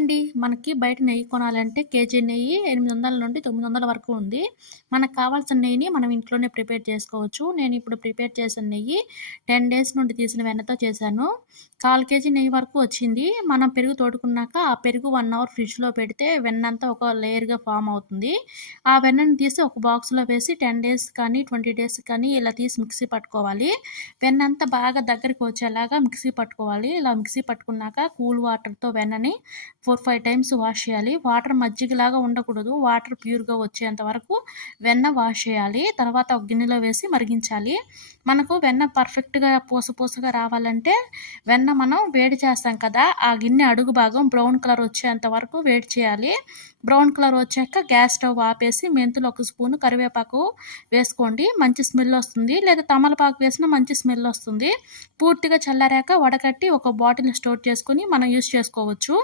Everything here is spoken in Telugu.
అండి. మనకి బయట నెయ్యి కొనాలంటే కేజీ నెయ్యి 800 నుండి 900 వరకు ఉంది. మనకు కావాల్సిన నెయ్యిని మనం ఇంట్లోనే ప్రిపేర్ చేసుకోవచ్చు. నేనిప్పుడు ప్రిపేర్ చేసిన నెయ్యి 10 డేస్ నుండి తీసిన వెన్నతో చేశాను. 1/4 కేజీ నెయ్యి వరకు వచ్చింది. మనం పెరుగు తోడుకున్నాక ఆ పెరుగు 1 అవర్ ఫ్రిడ్జ్‌లో పెడితే వెన్నంతా ఒక లేయర్‌గా ఫార్మ్ అవుతుంది. ఆ వెన్నని తీసి ఒక బాక్స్‌లో వేసి 10 డేస్ కానీ, 20 డేస్ కానీ ఇలా తీసి మిక్సీ పట్టుకోవాలి. వెన్నంతా బాగా దగ్గరికి వచ్చేలాగా మిక్సీ పట్టుకోవాలి. ఇలా మిక్సీ పట్టుకున్నాక కూల్ వాటర్‌తో వెన్నని 4, 5 టైమ్స్ వాష్ చేయాలి. వాటర్ మజ్జిగలాగా ఉండకూడదు. వాటర్ ప్యూర్‌గా వచ్చేంత వరకు వెన్న వాష్ చేయాలి. తర్వాత ఒక గిన్నెలో వేసి మరిగించాలి. మనకు వెన్న పర్ఫెక్ట్‌గా పూసగా రావాలంటే వెన్న మనం వేడి చేస్తాం కదా! ఆ గిన్నె అడుగు భాగం బ్రౌన్ కలర్ వచ్చేంత వరకు వేడి చేయాలి. బ్రౌన్ కలర్ వచ్చాక గ్యాస్ స్టవ్ ఆపేసి మెంతులు ఒక స్పూను, కరివేపాకు వేసుకోండి. మంచి స్మెల్ వస్తుంది. లేదా తమలపాకు వేసినా మంచి స్మెల్ వస్తుంది. పూర్తిగా చల్లారాక వడకట్టి ఒక బాటిల్‌లో స్టోర్ చేసుకొని మనం యూజ్ చేసుకోవచ్చు.